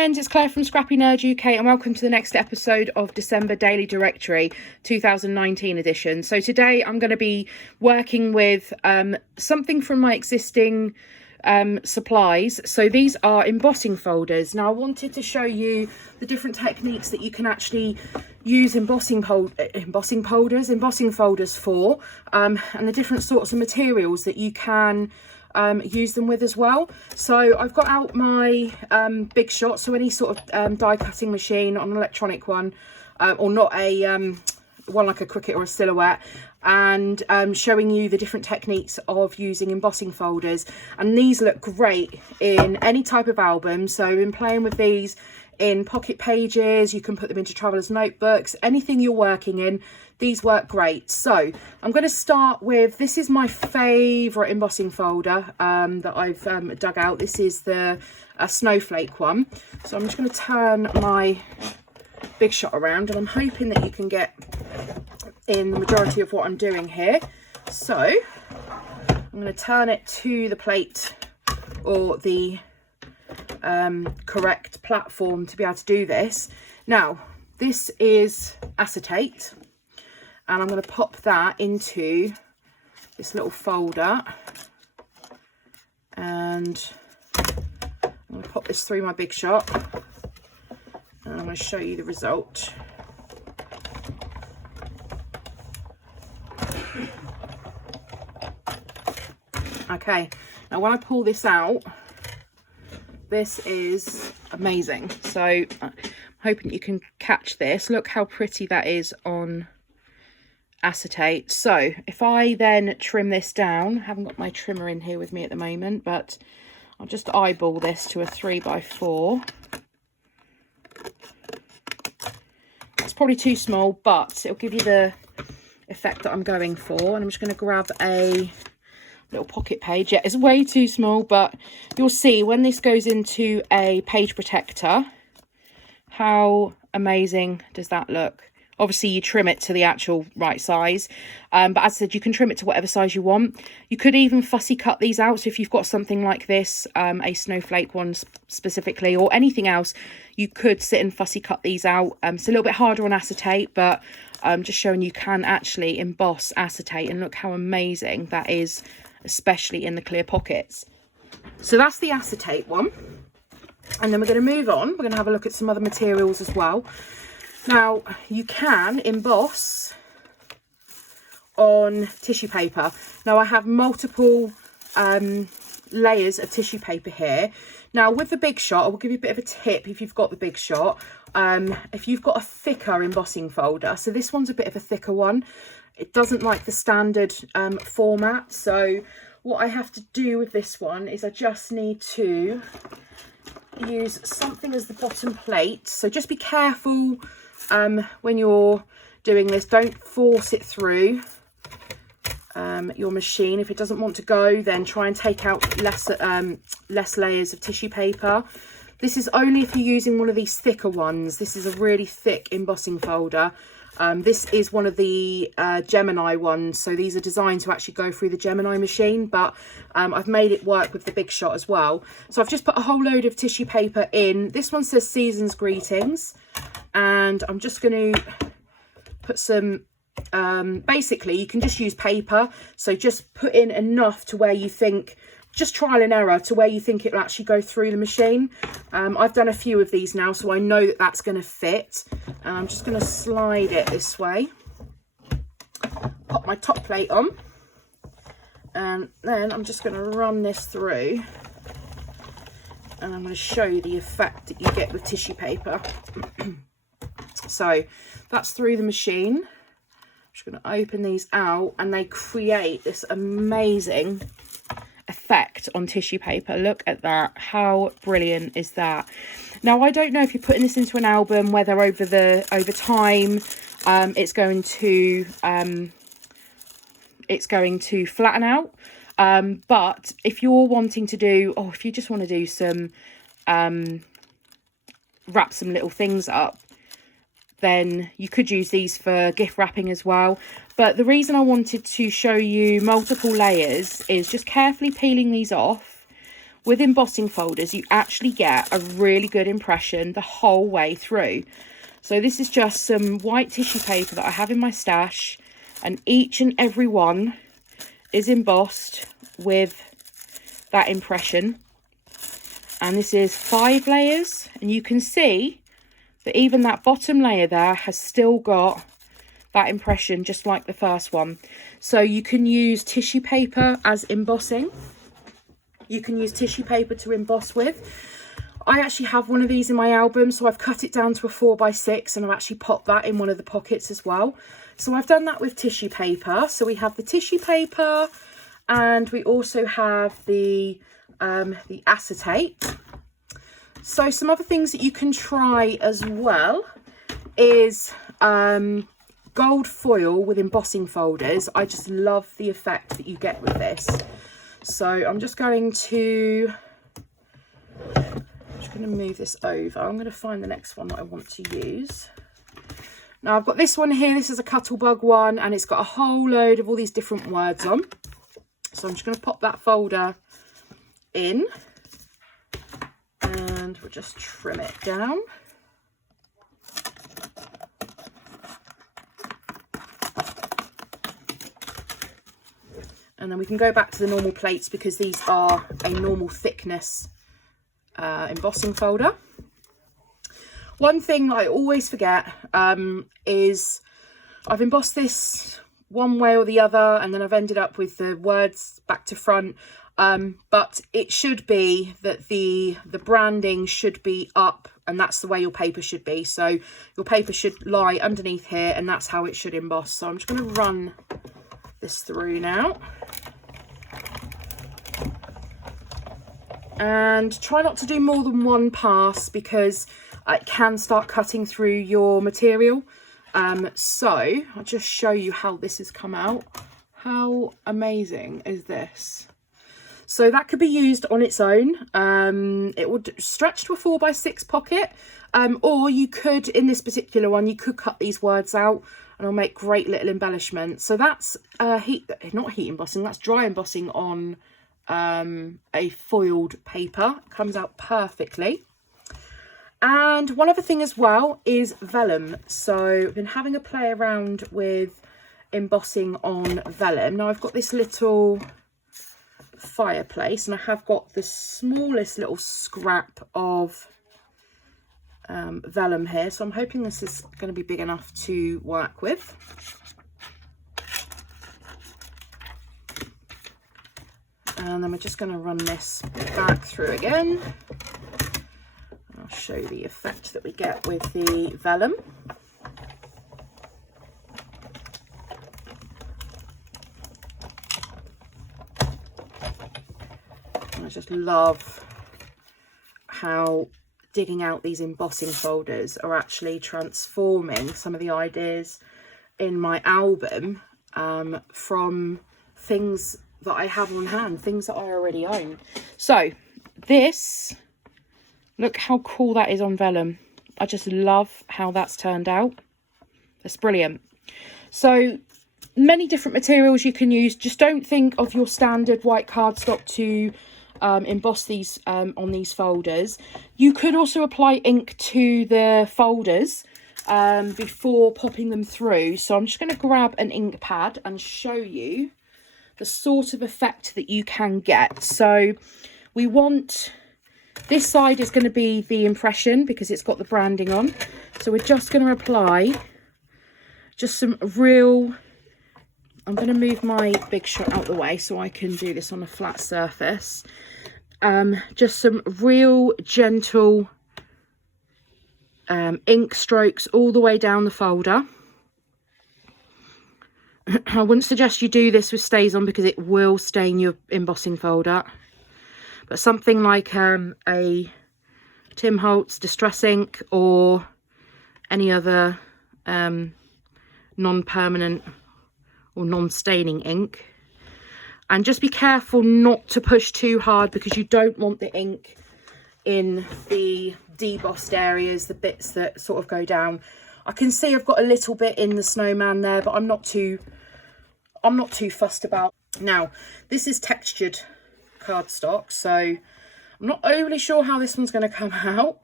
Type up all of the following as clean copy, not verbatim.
friends, it's Claire from Scrappy Nerd UK and welcome to the next episode of December Daily Directory 2019 edition. So today I'm going to be working with something from my existing supplies. So these are embossing folders. Now I wanted to show you the different techniques that you can actually use embossing folders for, and the different sorts of materials that you can use them with as well. So I've got out my Big Shot, so any sort of die cutting machine, on an electronic one, or not a one like a Cricut or a Silhouette, and showing you the different techniques of using embossing folders. And these look great in any type of album. So I've been playing with these in pocket pages, you can put them into travelers notebooks, anything you're working in, these work great. So I'm going to start with, this is my favourite embossing folder that I've dug out. This is the snowflake one. So I'm just going to turn my Big Shot around, and I'm hoping that you can get in the majority of what I'm doing here. So I'm going to turn it to the plate, or the correct platform to be able to do this. Now this is acetate, and I'm going to pop that into this little folder, and I'm going to pop this through my Big Shot, and I'm going to show you the result. Okay, now when I pull this out, this is amazing. So I'm hoping you can catch this. Look how pretty that is on acetate. So if I then trim this down, I haven't got my trimmer in here with me at the moment, but I'll just eyeball this to a 3x4. It's probably too small, but it'll give you the effect that I'm going for. And I'm just going to grab a little pocket page. Yeah, it's way too small, but you'll see when this goes into a page protector, how amazing does that look. Obviously you trim it to the actual right size, but as I said, you can trim it to whatever size you want. You could even fussy cut these out. So if you've got something like this, a snowflake one specifically, or anything else, you could sit and fussy cut these out. It's a little bit harder on acetate, but just showing you can actually emboss acetate, and look how amazing that is, especially in the clear pockets. So that's the acetate one, and then we're going to move on. We're going to have a look at some other materials as well. Now you can emboss on tissue paper. Now I have multiple layers of tissue paper here. Now with the Big Shot, I will give you a bit of a tip if you've got the Big Shot. If you've got a thicker embossing folder, so this one's a bit of a thicker one, it doesn't like the standard format. So what I have to do with this one is I just need to use something as the bottom plate. So just be careful when you're doing this. Don't force it through your machine. If it doesn't want to go, then try and take out less layers of tissue paper. This is only if you're using one of these thicker ones. This is a really thick embossing folder. This is one of the Gemini ones, so these are designed to actually go through the Gemini machine, but I've made it work with the Big Shot as well. So I've just put a whole load of tissue paper in. This one says Season's Greetings, and I'm just going to put some, basically you can just use paper, so just put in enough to where you think, just trial and error, to where you think it will actually go through the machine. I've done a few of these now, so I know that that's going to fit. And I'm just going to slide it this way, pop my top plate on, and then I'm just going to run this through, and I'm going to show you the effect that you get with tissue paper. So that's through the machine. I'm just going to open these out, and they create this amazing effect on tissue paper. Look at that, how brilliant is that? Now I don't know if you're putting this into an album, whether over time it's going to flatten out, but if you're wanting to do, or if you just want to do some wrap some little things up, then you could use these for gift wrapping as well. But the reason I wanted to show you multiple layers is just carefully peeling these off with embossing folders, you actually get a really good impression the whole way through. So this is just some white tissue paper that I have in my stash, and each and every one is embossed with that impression. And this is 5 layers, and you can see that even that bottom layer there has still got that impression just like the first one. So you can use tissue paper as embossing. You can use tissue paper to emboss with. I actually have one of these in my album, so I've cut it down to a 4x6 and I've actually popped that in one of the pockets as well. So I've done that with tissue paper. So we have the tissue paper, and we also have the acetate. So some other things that you can try as well is gold foil with embossing folders. I just love the effect that you get with this. So I'm just going to move this over. I'm going to find the next one that I want to use. Now I've got this one here. This is a Cuttlebug one, and it's got a whole load of all these different words on. So I'm just going to pop that folder in, and we'll just trim it down. And then we can go back to the normal plates because these are a normal thickness embossing folder. One thing that I always forget is I've embossed this one way or the other, and then I've ended up with the words back to front. But it should be that the branding should be up, and that's the way your paper should be. So your paper should lie underneath here, and that's how it should emboss. So I'm just going to run this through now. And try not to do more than one pass because it can start cutting through your material. So I'll just show you how this has come out. How amazing is this? So that could be used on its own. It would stretch to a 4x6 pocket. Or you could, in this particular one, you could cut these words out and it'll make great little embellishments. So that's not heat embossing, that's dry embossing on a foiled paper. It comes out perfectly. And one other thing as well is vellum. So I've been having a play around with embossing on vellum. Now I've got this little fireplace, and I have got the smallest little scrap of vellum here, so I'm hoping this is going to be big enough to work with. And then we're just going to run this back through again. I'll show you the effect that we get with the vellum. I just love how digging out these embossing folders are actually transforming some of the ideas in my album from things that I have on hand, things that I already own. So this, look how cool that is on vellum. I just love how that's turned out. That's brilliant. So many different materials you can use. Just don't think of your standard white cardstock to emboss these on these folders. You could also apply ink to the folders before popping them through. So I'm just going to grab an ink pad and show you the sort of effect that you can get. So we want, this side is going to be the impression because it's got the branding on. So we're just going to apply just some real, I'm going to move my big shot out the way so I can do this on a flat surface. Just some real gentle ink strokes all the way down the folder. I wouldn't suggest you do this with StazOn because it will stain your embossing folder. But something like a Tim Holtz Distress ink or any other non-permanent or non-staining ink. And just be careful not to push too hard because you don't want the ink in the debossed areas, the bits that sort of go down. I can see I've got a little bit in the snowman there, but I'm not too fussed about. Now, this is textured cardstock, so I'm not overly sure how this one's going to come out.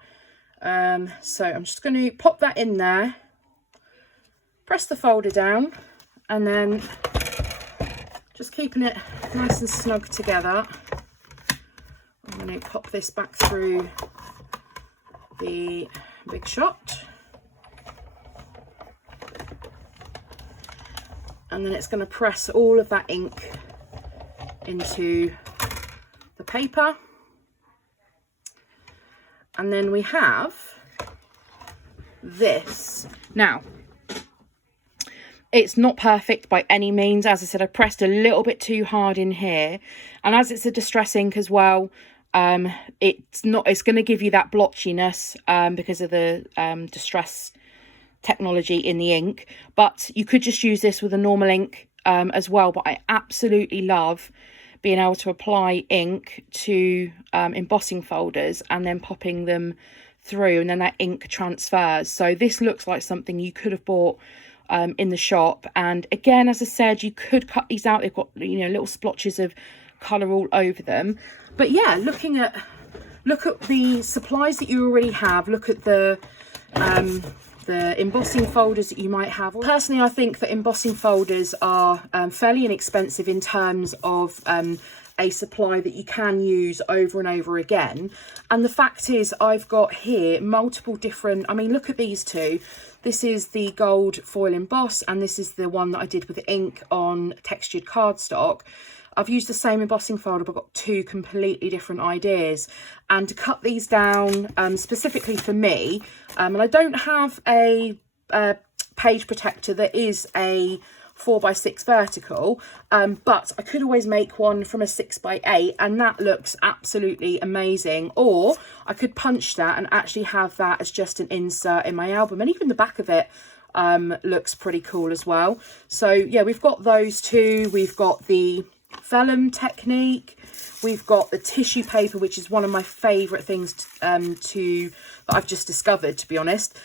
So I'm just going to pop that in there, press the folder down, and then just keeping it nice and snug together. I'm going to pop this back through the Big Shot. And then it's going to press all of that ink into the paper. And then we have this. Now, it's not perfect by any means. As I said, I pressed a little bit too hard in here. And as it's a distress ink as well, it's going to give you that blotchiness because of the distress technology in the ink. But you could just use this with a normal ink as well. But I absolutely love being able to apply ink to embossing folders and then popping them through, and then that ink transfers. So this looks like something you could have bought in the shop. And again, as I said, you could cut these out. They've got, you know, little splotches of colour all over them. But yeah, look at the supplies that you already have. Look at the embossing folders that you might have. Personally, I think that embossing folders are fairly inexpensive in terms of a supply that you can use over and over again. And the fact is, I've got here multiple different, I mean, look at these two. This is the gold foil emboss, and this is the one that I did with ink on textured cardstock. I've used the same embossing folder, but got two completely different ideas. And to cut these down specifically for me, and I don't have a page protector that is a 4x6 vertical, but I could always make one from a 6x8, and that looks absolutely amazing. Or I could punch that and actually have that as just an insert in my album, and even the back of it looks pretty cool as well. So yeah, we've got those two. We've got the vellum technique, we've got the tissue paper, which is one of my favorite things that I've just discovered, to be honest.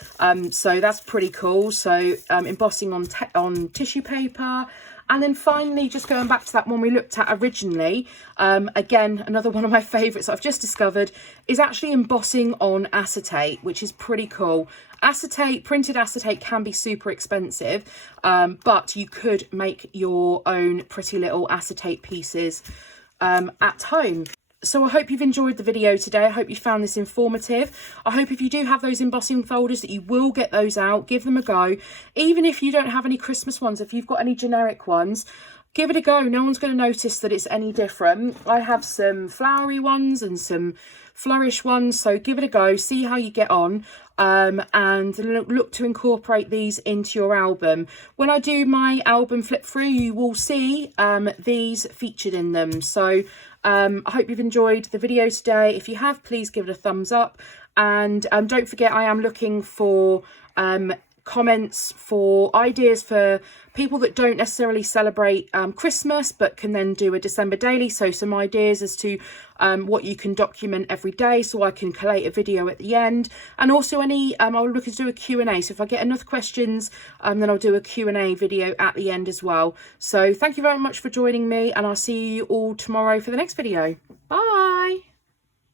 So that's pretty cool. So embossing on tissue paper. And then finally, just going back to that one we looked at originally, again, another one of my favorites I've just discovered is actually embossing on acetate, which is pretty cool. Acetate, printed acetate can be super expensive, but you could make your own pretty little acetate pieces at home. So I hope you've enjoyed the video today. I hope you found this informative. I hope if you do have those embossing folders that you will get those out, give them a go. Even if you don't have any Christmas ones, if you've got any generic ones, give it a go. No one's going to notice that it's any different. I have some flowery ones and some flourish ones, so give it a go, see how you get on, and look to incorporate these into your album. When I do my album flip through, you will see these featured in them. So I hope you've enjoyed the video today. If you have, please give it a thumbs up, and don't forget, I am looking for comments for ideas for people that don't necessarily celebrate Christmas but can then do a December daily. So some ideas as to what you can document every day, so I can collate a video at the end. And also any I'll look to do a Q&A, so if I get enough questions then I'll do a Q&A video at the end as well. So thank you very much for joining me, and I'll see you all tomorrow for the next video. Bye.